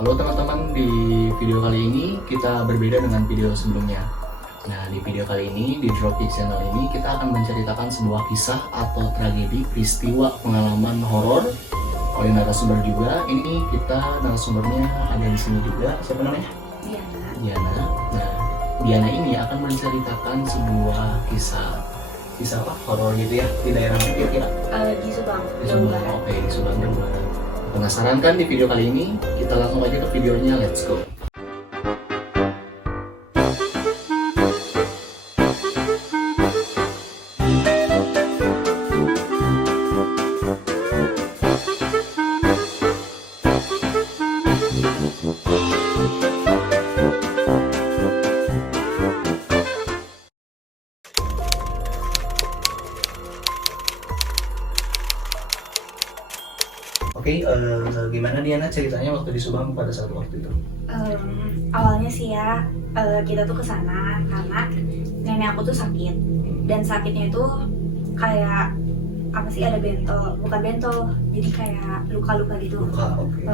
Halo teman-teman, di video kali ini kita berbeda dengan video sebelumnya. Nah, di video kali ini, di Dropkick Channel ini, kita akan menceritakan sebuah kisah atau tragedi peristiwa pengalaman horor oleh narasumber juga. Ini kita narasumbernya ada di sini juga. Siapa namanya? Diana. Nah, Diana ini akan menceritakan sebuah kisah apa? Horor gitu ya, di daerah mana kira-kira? Di Subang, Di Jawa Subang. Barat. Oke, di Subang, Jawa Barat. Penasaran kan di video kali ini? Kita langsung aja ke videonya, let's go. Oke, gimana Diana ceritanya waktu di Subang pada saat waktu itu? Awalnya sih ya, kita tuh kesana karena nenek aku tuh sakit. Dan sakitnya itu kayak apa sih, ada bentol, bukan bentol, jadi kayak luka-luka gitu. Luka, oke.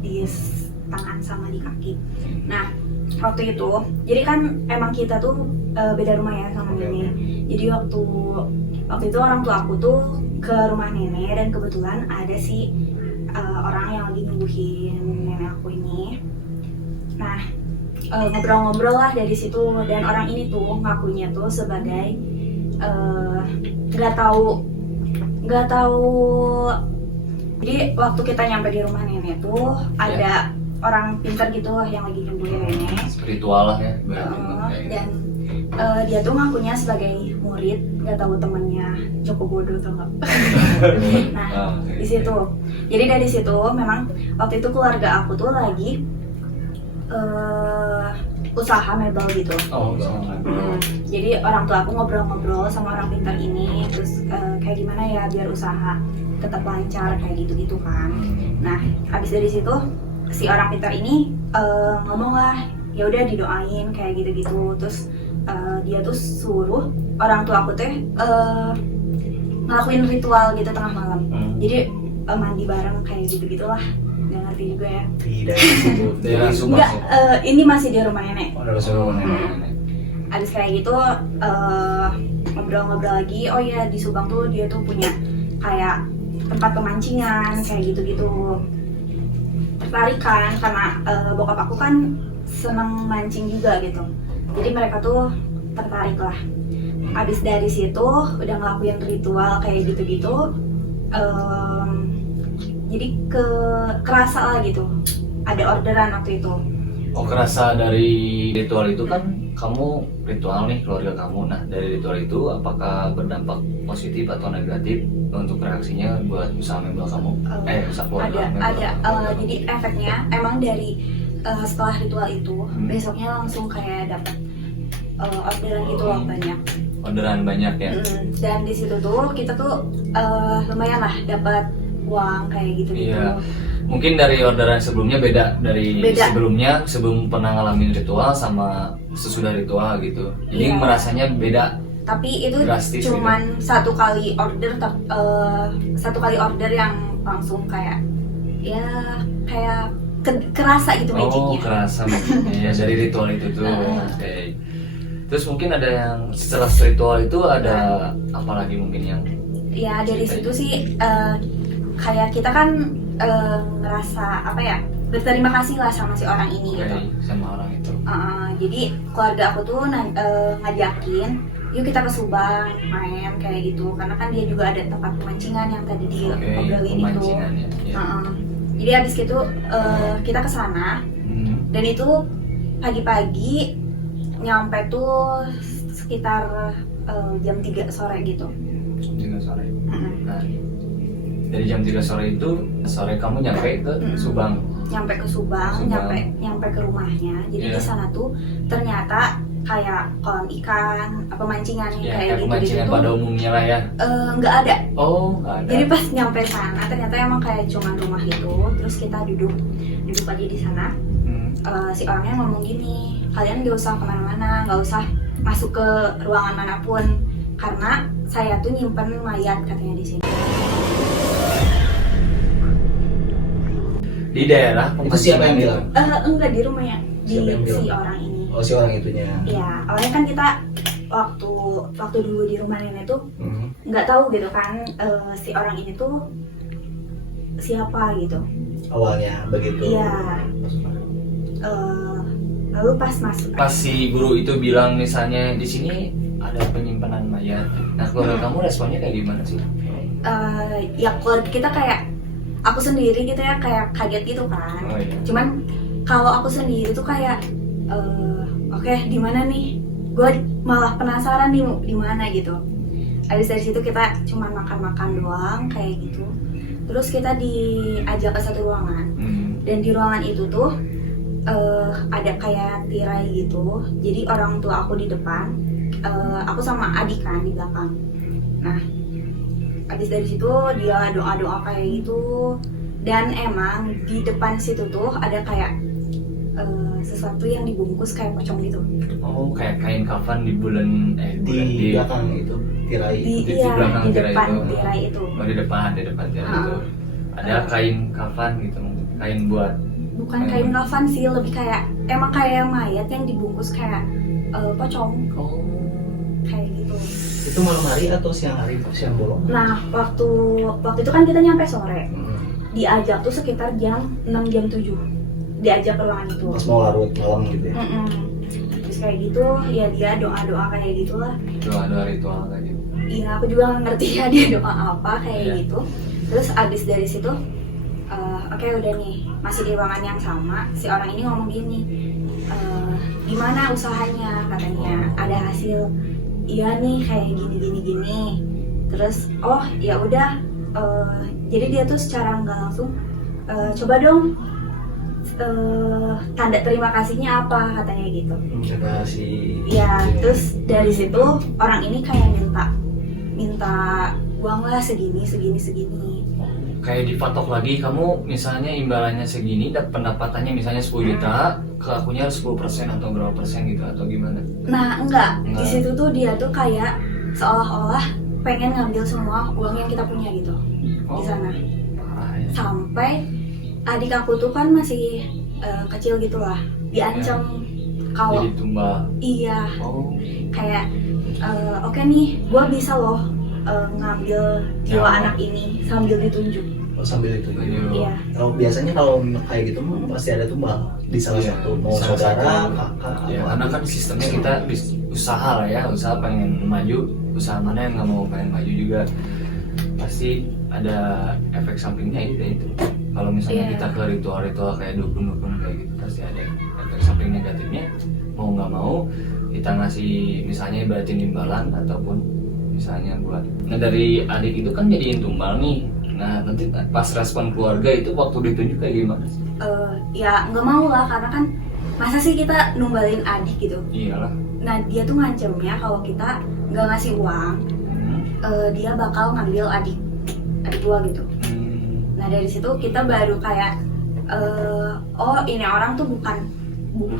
Di tangan sama di kaki. Nah, waktu itu, jadi kan emang kita tuh beda rumah ya sama nenek. Jadi waktu itu orang tua aku tuh ke rumah nenek dan kebetulan ada sih orang yang lagi nyembuhin nenek aku ini. Nah, ngobrol-ngobrol lah dari situ, dan orang ini tuh ngakunya tuh sebagai nggak tahu. Jadi waktu kita nyampe di rumah nenek tuh ada orang pintar gitu yang lagi nyembuhin nenek. Spiritual lah ya, Dan dia tuh ngakunya sebagai murid, nggak tahu temennya Joko Bodo atau enggak. Nah, di situ. Jadi dari situ memang waktu itu keluarga aku tuh lagi usaha mebel gitu. Jadi orang tua aku ngobrol-ngobrol sama orang pintar ini, terus kayak gimana ya biar usaha tetap lancar kayak gitu-gitu kan. Nah, habis dari situ si orang pintar ini ngomong lah, ya udah didoain kayak gitu-gitu. Terus dia tuh suruh orang tua aku teh ngelakuin ritual gitu tengah malam. Jadi mandi bareng kayak gitu-gitulah. Nggak ngerti juga ya. Tidak disebut daerah Subang. Enggak, ini masih di rumah nenek. Oh, daerah Subang nenek. Abis kayak gitu ngobrol-ngobrol lagi. Oh iya, di Subang tuh dia tuh punya kayak tempat pemancingan kayak gitu-gitu. Tertarik kan karena bokap aku kan seneng mancing juga gitu. Jadi mereka tuh tertarik lah. Abis dari situ udah ngelakuin ritual kayak gitu-gitu, jadi kerasa lah gitu. Ada orderan waktu itu. Oh, kerasa dari ritual itu kan kamu ritual nih keluarga kamu. Nah, dari ritual itu apakah berdampak positif atau negatif untuk reaksinya buat usaha mebel kamu? Usaha keluarga mebel Ada. kamu. Jadi efeknya emang dari setelah ritual itu besoknya langsung kayak dapat orderan gitu loh, banyak. Orderan banyak ya. Dan di situ tuh kita tuh lumayan lah dapat uang kayak gitu-gitu. Iya. Mungkin dari orderan sebelumnya beda dari sebelumnya, sebelum pernah ngalamin ritual sama sesudah ritual gitu. Jadi Iya. merasanya beda. Tapi itu Drastis cuman satu kali order yang langsung kayak ya kayak kerasa gitu magicnya. Oh, kerasa magicnya ya dari ritual itu tuh. Oke. Terus mungkin ada yang setelah ritual itu ada apa lagi mungkin yang Ya dari situ sih kayak kita kan ngerasa apa ya, berterima kasih lah sama si orang ini gitu. sama orang itu. Jadi keluarga aku tuh ngajakin, yuk kita ke Subang main kayak gitu, karena kan dia juga ada tempat pemancingan yang tadi diobrolin itu. Jadi abis itu kita ke sana, dan itu pagi-pagi nyampe tuh sekitar jam 3 sore gitu. Jam 3 sore. Nah, dari jam 3 sore itu sore kamu nyampe ke Subang. Nyampe ke Subang. Nyampe ke rumahnya. Jadi di sana tuh ternyata kayak kolam ikan, apa mancingan kayak gitu pemancingan tuh pada umumnya lah ya. Nggak ada. Oh, nggak ada. Jadi pas nyampe sana ternyata emang kayak cuman rumah itu. Terus kita duduk aja di sana. Si orangnya ngomong gini, kalian gak usah kemana-mana, gak usah masuk ke ruangan manapun, karena saya tuh nyimpen mayat katanya di sini. Di daerah Itu siapa yang bilang? Enggak, di rumahnya Siapa yang bilang? si orang ini. Oh, si orang itunya. Iya, awalnya kan kita waktu dulu di rumah nenek tuh Hmm. nggak tahu gitu kan si orang ini tuh siapa gitu. Awalnya begitu. Iya. Lalu pas masuk Pas si guru itu bilang misalnya di sini ada penyimpanan mayat. Nah, keluarga kamu responnya kayak gimana sih? ya keluarga kita kayak aku sendiri gitu ya kayak kaget gitu kan. Oh iya. Cuman kalau aku sendiri tuh kayak oke, di mana nih? Gue malah penasaran nih di mana gitu. Habis dari situ kita cuma makan-makan doang kayak gitu. Terus kita diajak ke satu ruangan. Dan di ruangan itu tuh ada kayak tirai gitu. Jadi orang tua aku di depan, aku sama adik kan di belakang. Nah, habis dari situ dia doa-doa kayak gitu. Dan emang di depan situ tuh ada kayak sesuatu yang dibungkus kayak pocong gitu. Oh, kayak kain kafan di bulan Di belakang itu tirai. di Iya, belakang di tirai depan itu. tirai itu. Oh, di depan tirai itu. Ada kain kafan gitu, kain buat. Bukan kain kafan sih, lebih kayak emang kayak mayat yang dibungkus kayak pocong Oh. kayak gitu. Itu malam hari atau siang hari? Siang bolong. Nah, waktu itu kan kita nyampe sore. Hmm. Diajak tuh sekitar jam 6 jam 7. Diajak ke ruangan itu. Pas mau larut malam gitu ya. Terus kayak gitu, ya dia doa-doa kayak gitulah. Doa-doa ritual kayak gitu. Iya, aku juga nggak ngerti ya dia doa apa kayak Iya. gitu. Terus abis dari situ, oke udah nih, masih di ruangan yang sama. Si orang ini ngomong gini, gimana usahanya? Katanya ada hasil. Iya nih kayak gini. Terus, oh ya udah. Jadi dia tuh secara nggak langsung, coba dong tanda terima kasihnya apa katanya gitu. Kata si. Ya, terus dari situ orang ini kayak minta uang lah segini. Kayak dipatok lagi, kamu misalnya imbalannya segini, pendapatannya misalnya 10 juta, ke akunya harus 10% atau berapa persen gitu atau gimana? Nah, enggak. Di Enggak. situ tuh dia tuh kayak seolah-olah pengen ngambil semua uang yang kita punya gitu di sana. Parah ya. Sampai adik aku tuh kan masih kecil gitu lah, diancam kalau Jadi tumbal. iya Oh. kayak oke nih, gue bisa loh ngambil jiwa Ya. anak ini sambil ditunjuk. Oh, sambil itu. Iya. Kalau biasanya kalau kayak gitu pasti ada tumbal di salah Iya, satu, mau salah saudara, satu. kakak, Ya, atau karena adik. kan sistemnya kita usaha lah ya, usaha pengen maju, usaha mana yang nggak mau pengen maju juga pasti ada efek sampingnya itu. Kalau misalnya Iya. kita ke ritual-ritual kayak dukun kayak gitu pasti ada efek samping negatifnya. Mau nggak mau kita ngasih misalnya ibaratin imbalan ataupun misalnya buat. Nah dari adik itu kan jadiin tumbal nih. Nah nanti pas respon keluarga itu waktu ditunjuk kayak gimana sih? Ya nggak mau lah, karena kan masa sih kita numbalin adik gitu. Iyalah. Nah dia tuh ngancemnya kalau kita nggak ngasih uang, dia bakal ngambil adik gua gitu. Nah dari situ kita baru kayak oh ini orang tuh bukan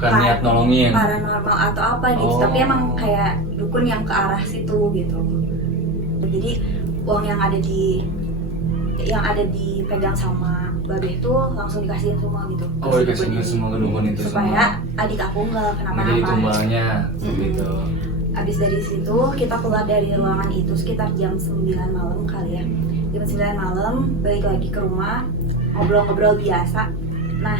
Niat nolongin. paranormal atau apa gitu, Oh. tapi emang kayak dukun yang ke arah situ gitu. Jadi uang yang ada dipegang sama Babeh tuh langsung dikasihin semua gitu. Oh ke dikasih dukun ini. semua ke dukun itu Supaya adik aku nggak menjadi kenapa-napa. tumbalnya Mm-mm. gitu. Abis dari situ kita keluar dari ruangan itu sekitar jam 9 malam kali ya. Jam 9 malam balik lagi ke rumah, ngobrol-ngobrol biasa. Nah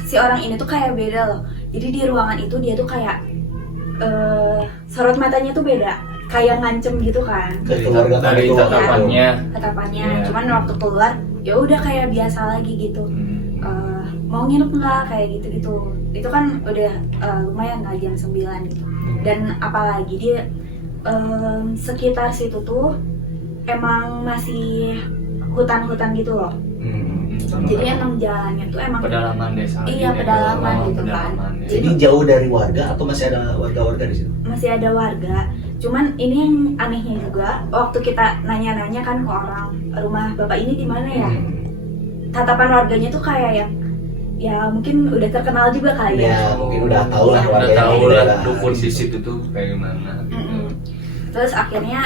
si orang ini tuh kayak beda loh. Jadi di ruangan itu dia tuh kayak sorot matanya tuh beda, kayak ngancem gitu kan Dari keluarga Dari kamu. tatapannya. tatapannya. Iya. Cuman waktu keluar ya udah kayak biasa lagi gitu. Mau nginep nggak kayak gitu. Itu kan udah lumayan lah jam 9 gitu. Dan apalagi dia sekitar situ tuh emang masih hutan-hutan gitu loh. Jadi emang jalannya tuh emang pedalaman desa. Iya, gitu. pedalaman Oh, gitu kan. pedalaman, ya. Jadi jauh dari warga atau masih ada warga-warga di situ? masih ada warga. Cuman ini yang anehnya juga, waktu kita nanya-nanya kan ke orang, rumah bapak ini di mana ya? Tatapan warganya tuh kayak yang ya mungkin udah terkenal juga kali ya. Ya mungkin udah tahu lah Iya, warga Udah tahu yang lah daerah dukun di situ. situ tuh kayak gimana gitu. Mm-mm. Terus akhirnya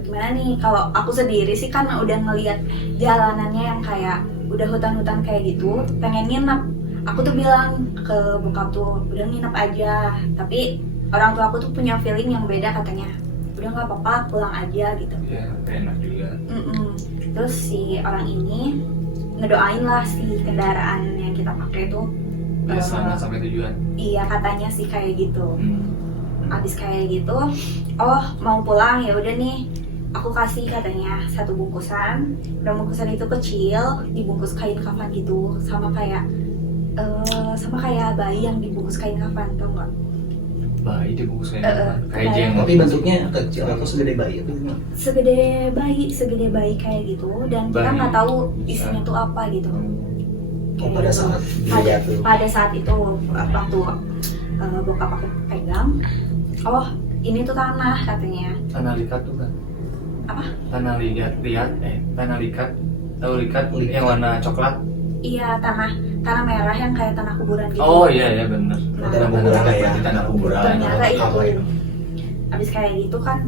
gimana nih, kalau aku sendiri sih kan udah ngelihat jalanannya yang kayak udah hutan-hutan kayak gitu pengen nginep. Aku tuh bilang ke bokap tuh udah nginep aja, tapi orang tua aku tuh punya feeling yang beda, katanya udah nggak apa-apa pulang aja gitu. Ya enak juga. Terus si orang ini ngedoain lah si kendaraan yang kita pakai tuh Ya selamat sampai tujuan. iya katanya sih kayak gitu. Abis kayak gitu, oh mau pulang ya udah nih, aku kasih katanya satu bungkusan. Dan bungkusan itu kecil, dibungkus kain kafan gitu, sama kayak bayi yang dibungkus kain kafan, tau nggak? Bayi dibungkus kayak kayak bayi. jenggot. Tapi bentuknya kecil atau segede bayi atau gimana? Segede bayi kayak gitu, dan kita Bayi. nggak tahu isinya tuh apa gitu. Oh, pada saat dilihat tuh. Pada saat itu waktu bokap aku pegang, oh ini tuh tanah katanya. Tanah likat tuh kan? Apa? Tanah likat. Tahu likat Likat. yang warna coklat? Iya, tanah merah yang kayak tanah kuburan gitu. Oh iya benar. Nah, Tanah kuburan kayak Tanah kuburan. ternyata Apa itu. Abis kayak gitu kan,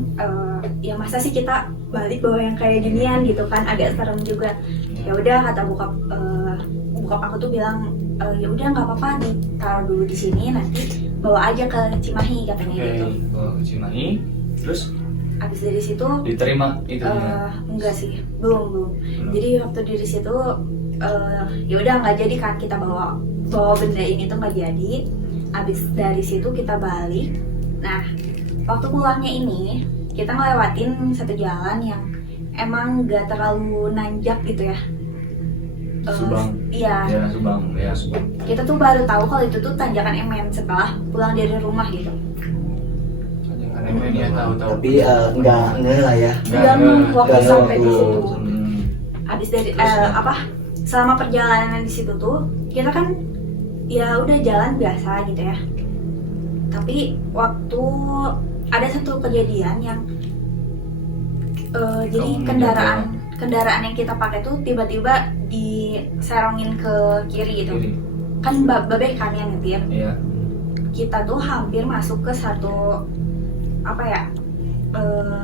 ya masa sih kita balik bawa yang kayak ginian gitu kan, agak serem juga. Ya udah kata bokap aku tuh bilang, ya udah nggak apa-apa, ditaruh dulu di sini, nanti bawa aja ke Cimahi katanya gitu. Bawa ke Cimahi. Terus Abis dari situ diterima itu enggak sih, belum. Jadi waktu dari situ ya udah nggak jadi kan, kita bawa benda ini tuh nggak jadi. Abis dari situ kita balik. Nah waktu pulangnya ini kita ngelewatin satu jalan yang emang nggak terlalu nanjak gitu ya. Subang. Iya. Daerah Subang, ya Subang. Kita tuh baru tahu kalau itu tuh tanjakan MN setelah pulang dari rumah gitu. Tanjakan MN ya tahu-tahu. Tapi enggak lah ya. Enggak waktu Enggak sampai di waktu. situ. Abis dari selama perjalanan di situ tuh kita kan ya udah jalan biasa gitu ya. Tapi waktu ada satu kejadian yang jadi kendaraan yang kita pakai tuh tiba-tiba diserongin ke kiri gitu. Kiri. Kan babeh kan yang nyetir. Iya. Kita tuh hampir masuk ke satu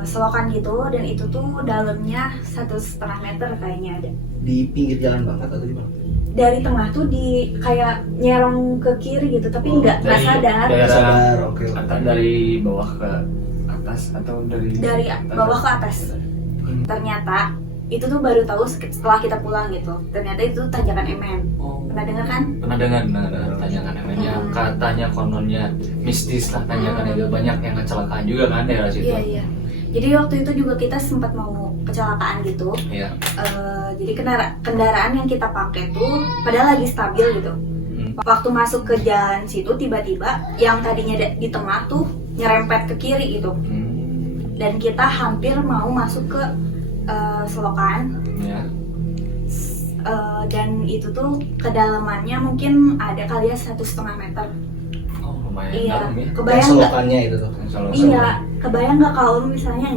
selokan gitu, dan itu tuh dalamnya 1,5 meter kayaknya ada. Di pinggir jalan banget atau gimana? Dari tengah tuh di kayak nyerong ke kiri gitu, tapi nggak sadar. Sadar, oke. Atau dari bawah ke atas atau dari Bawah ke atas. Ternyata itu tuh baru tahu setelah kita pulang gitu. Ternyata itu tanjakan MN. Oh. Pernah dengar kan? Pernah dengar tanjakan MN yang katanya kononnya mistis lah tanjakan itu, banyak yang kecelakaan juga kan daerah situ. Iya. Jadi waktu itu juga kita sempat mau kecelakaan gitu. Iya. Jadi kendaraan yang kita pakai tuh padahal lagi stabil gitu. Waktu masuk ke jalan situ tiba-tiba yang tadinya di tengah tuh nyerempet ke kiri gitu. Dan kita hampir mau masuk ke selokan. Ya. Dan itu tuh kedalamannya mungkin ada kali ya 1,5 meter. Oh lumayan Iya, dalam ya. kebayang nggak? Selokannya itu tuh. Iya, kebayang nggak kalau misalnya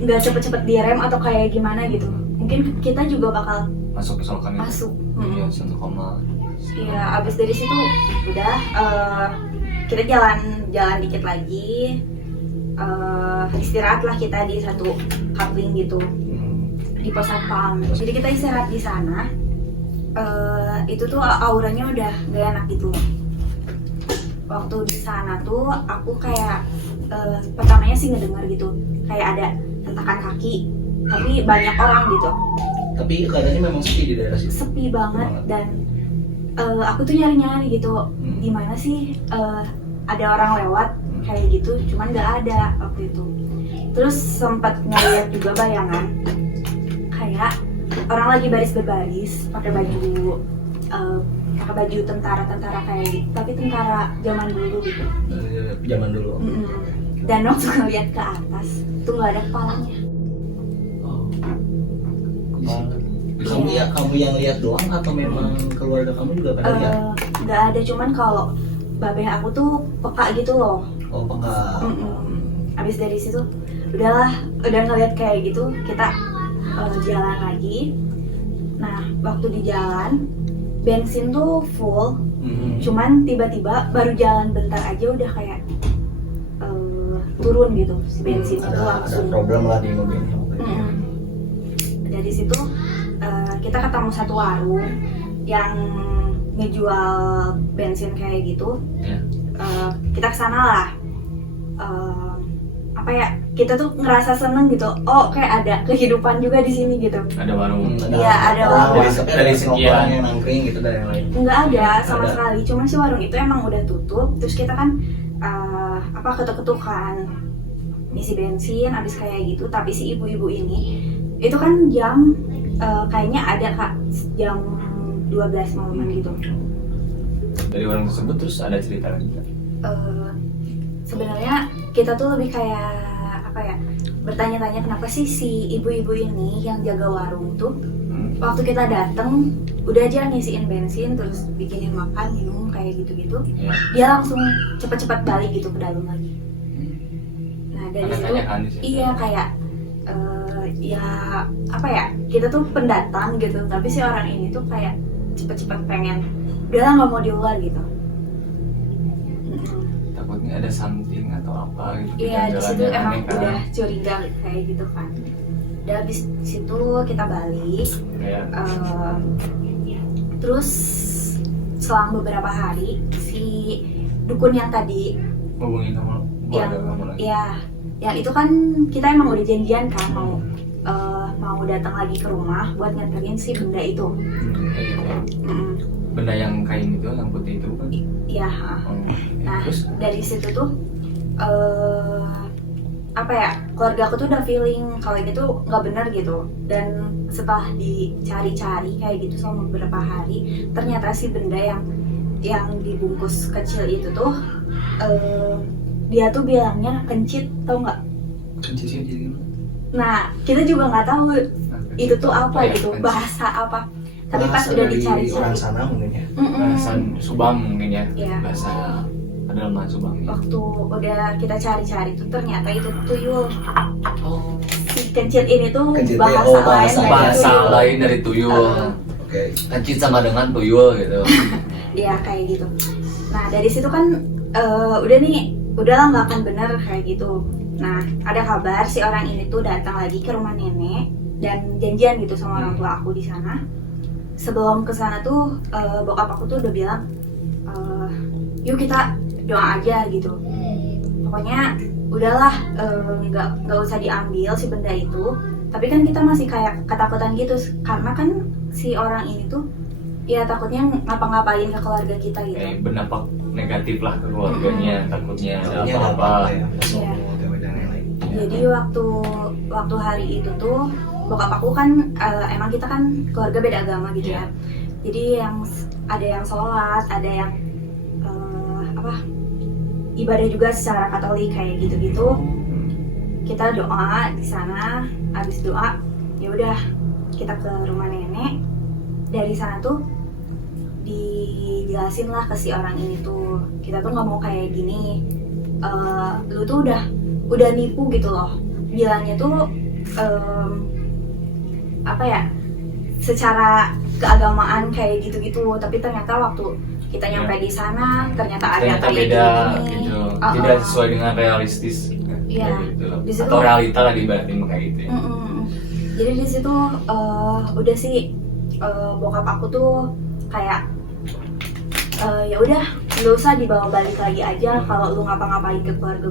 nggak cepet-cepet direm atau kayak gimana gitu. Mungkin kita juga bakal Masuk ke selokan itu. masuk. Iya, 1, Iya, abis dari situ udah kita jalan dikit lagi, istirahat lah kita di satu coupling gitu di pos satpam. Jadi kita istirahat di sana. Itu tuh auranya udah gak enak gitu. Waktu di sana tuh aku kayak pertamanya sih ngedenger gitu, kayak ada hentakan kaki, tapi banyak orang gitu. Tapi keadaannya memang sepi di daerah situ. Sepi banget dan aku tuh nyari gitu, gimana sih ada orang lewat kayak gitu, cuman nggak ada waktu itu. Terus sempat ngeliat juga bayangan kayak orang lagi baris berbaris pakai baju tentara kayak gitu, tapi tentara zaman dulu gitu. Zaman dulu. Dan waktu ngeliat ke atas tuh nggak ada kepalanya. Kamu yang lihat doang atau memang keluarga kamu juga pada lihat? Nggak ada, cuman kalau babeh aku tuh peka gitu loh. Oh, peka. Abis dari situ udah ngeliat kayak gitu, kita jalan lagi. Nah waktu di jalan bensin tuh full, cuman tiba-tiba baru jalan bentar aja udah kayak turun gitu si bensin itu langsung. Ada problem lah di mobil. Dari situ kita ketemu satu warung yang ngejual bensin kayak gitu. Ya. Kita kesana lah. Apa ya, kita tuh ngerasa seneng gitu. Oh, kayak ada kehidupan juga di sini gitu. Ada warung. Iya, ada warung. Dari sekian yang nangkring gitu dari yang lain. Nggak ada sama Ada. sekali. Cuma si warung itu emang udah tutup. Terus kita kan ketuk-ketukan ngisi bensin, habis kayak gitu. Tapi si ibu-ibu ini itu kan jam kayaknya ada Kak jam 12 malaman gitu. Dari warung tersebut terus ada cerita lagi nggak? Sebenarnya kita tuh lebih kayak apa ya, bertanya-tanya kenapa sih si ibu-ibu ini yang jaga warung tuh waktu kita dateng udah aja ngisiin bensin terus bikinin makan minum kayak gitu-gitu, Ya. dia langsung cepet-cepet balik gitu ke dalam lagi. Nah dari Ada situ tanyaan di situ. iya kayak ya apa ya, kita tuh pendatang gitu tapi si orang ini tuh kayak cepet-cepet pengen udahlah nggak mau di luar gitu. Takutnya ada something atau apa gitu. Iya, di situ jalan-jalan emang aneh kan. udah curiga kayak gitu kan. Udah habis situ kita balik. Ya. Terus selang beberapa hari si dukun yang tadi Hubungin sama yang keluarga kamu lagi. ya yang itu kan kita emang udah janjian kan mau datang lagi ke rumah buat nganterin si benda itu. Mm, Benda yang kain itu, yang putih itu kan. Iya. Nah Terus dari situ tuh apa ya, keluarga aku tuh udah feeling kalau ini tuh nggak benar gitu. Dan setelah dicari-cari kayak gitu selama beberapa hari, ternyata si benda yang dibungkus kecil itu tuh dia tuh bilangnya kencit, tau nggak? kencing jadi gimana? Nah kita juga nggak tahu Nah, itu tuh apa ya, gitu, kencing. bahasa apa. Tapi pas Bahasa udah dari dicari-cari, orang sana mungkin ya. Bahasa Subang mungkin ya. Iya. Bahasa pedalaman Subang ya. waktu udah kita cari-cari tuh ternyata itu tuyul. Oh. Si kencit ini tuh Kencit, bahasa oh, lain bahasa dari Bahasa tuyul. lain dari tuyul. Oke. Kencit sama dengan tuyul gitu. Iya kayak gitu. Nah dari situ kan udahlah nggak akan bener kayak gitu. Nah ada kabar si orang ini tuh datang lagi ke rumah nenek dan janjian gitu sama orang tua aku di sana. Sebelum ke sana tuh bokap aku tuh udah bilang yuk kita doa aja gitu. Pokoknya udahlah nggak usah diambil si benda itu. Tapi kan kita masih kayak ketakutan gitu karena kan si orang ini tuh ya takutnya ngapa-ngapain ke keluarga kita gitu. Kayak berdampak negatif lah ke keluarganya, takutnya ada Soalnya ada apa-apa. apa-apa ya. Iya. Dan lain-lain. Jadi waktu hari itu tuh bokap aku kan emang kita kan keluarga beda agama gitu ya. Jadi ada yang sholat, ada yang ibadah juga secara Katolik kayak gitu-gitu. Kita doa di sana, habis doa ya udah kita ke rumah nenek. Dari sana tuh dijelasin lah ke si orang ini tuh, kita tuh nggak mau kayak gini. Lu tuh udah nipu gitu loh. Bilangnya tuh apa ya, secara keagamaan kayak gitu-gitu, tapi ternyata waktu kita nyampe di sana ternyata ada Ternyata kayak beda gini. gitu. Tidak sesuai dengan realistis. Iya. Kayak gitu. Di situ- Atau realita lah dibanding kayak gitu ya. Jadi di situ udah sih bokap aku tuh kayak ya udah nggak usah dibawa balik lagi aja, kalau lu ngapa-ngapain ke keluarga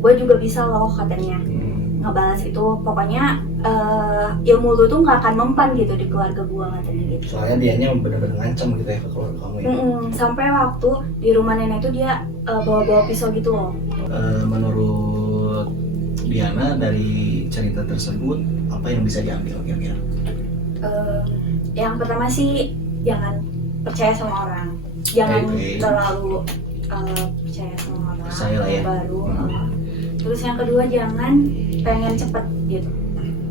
gua juga bisa loh katanya ngebalas itu. Pokoknya ilmu lu tuh nggak akan mempan gitu di keluarga gua katanya gitu. Soalnya dianya benar-benar ngancam gitu ya ke keluarga kamu ya. Sampai waktu di rumah nenek tuh dia bawa-bawa pisau gitu loh. Menurut Diana dari cerita tersebut apa yang bisa diambil kira-kira? Yang pertama sih jangan percaya sama orang, jangan Oke. terlalu percaya sama orang Percaya lah ya. baru. Terus yang kedua jangan pengen cepet gitu.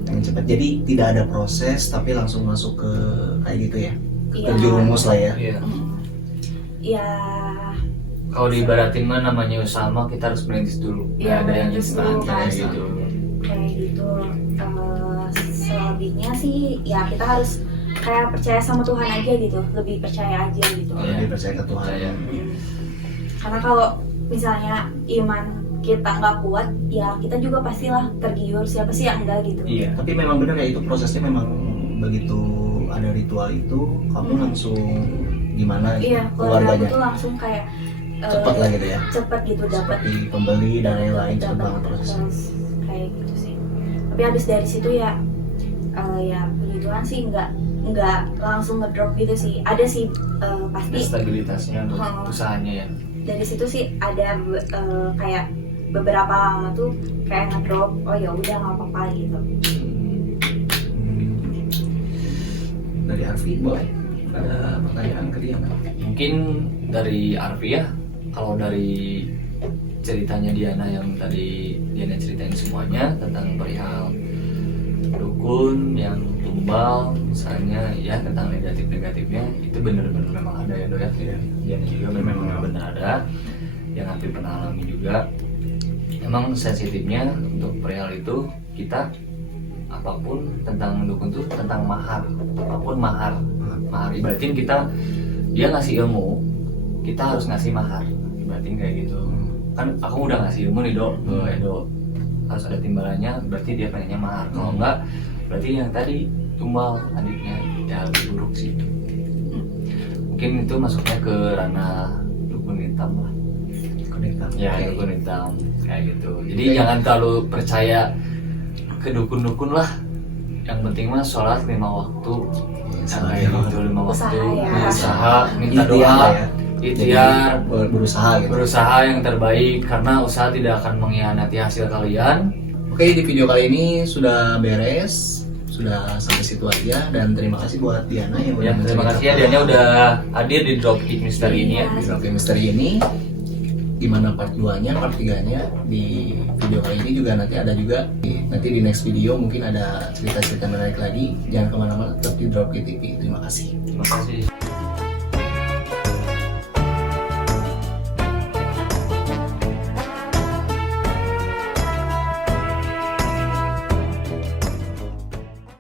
Yang cepat, jadi tidak ada proses tapi langsung masuk ke kayak gitu ya, Iya. terjerumus lah ya. Iya. Ya Kalau diibaratin mah namanya usaha mah kita harus merintis dulu. Iya, Nggak ada yang merintis instan dulu, kayak kan. gitu. kayak gitu. Selebihnya sih ya kita harus kayak percaya sama Tuhan aja gitu, lebih percaya aja gitu. Kalau Iya. lebih percaya ke Tuhan. Percaya. Karena kalau misalnya iman kita nggak kuat, ya kita juga pastilah tergiur. Siapa sih yang enggak gitu? Iya. Tapi memang benar ya, itu prosesnya memang begitu ada ritual itu kamu langsung gimana gitu? Iya, keluarga aku keluarganya tuh langsung kayak cepat lah gitu ya, cepet gitu dapat seperti pembeli dan lain-lain, cepet dapat banget prosesnya. terus kayak gitu sih. Tapi habis dari situ ya ya puji Tuhan sih nggak langsung ngedrop gitu sih. Ada sih pasti stabilitasnya untuk usahanya ya. dari situ sih ada kayak beberapa lama tuh kayak ngedrop, oh ya udah nggak apa-apa gitu. Dari Arfi boleh ada pertanyaan ke dia nggak? Mungkin dari Arfi ya, kalau dari ceritanya Diana yang tadi Diana ceritain semuanya tentang perihal dukun yang tumbal misalnya ya, tentang negatifnya itu benar-benar memang ada ya Dok ya. Diana juga memang benar ada, yang Arfi pernah alami juga. Emang sensitifnya untuk perihal itu, kita apapun tentang dukun tuh tentang mahar, apapun mahar ibaratin kita, dia ngasih ilmu, kita harus ngasih mahar, ibaratin kayak gitu. Kan aku udah ngasih ilmu nih Dok, Edo harus ada timbalannya, berarti dia pengennya mahar. Kalau enggak, berarti yang tadi tumbal adiknya ya lebih buruk sih. Mungkin itu masuknya ke ranah dukun hitam lah. Dukun hitam. Ya, dukun hitam kayak gitu. Jadi jangan terlalu percaya ke dukun-dukun lah. Yang penting mah sholat 5 waktu. Yang kayak gitu 5 waktu. Usaha ya. Usaha, minta Ikhtiar doa, ya. ikhtiar, Berusaha gitu. berusaha yang terbaik karena usaha tidak akan mengkhianati hasil kalian. Oke, di video kali ini sudah beres, sudah sampai situ aja, dan terima kasih buat Diana yang Ya, terima kasih ya Diana udah hadir di Dropkick Misteri ini ya. di Dropkick Misteri ini. Gimana part 2-nya, part 3-nya di video kali ini juga nanti ada juga nanti di next video mungkin ada cerita-cerita menarik lagi. Jangan kemana-mana, tetap di Dropkick TV. Terima kasih. Terima kasih.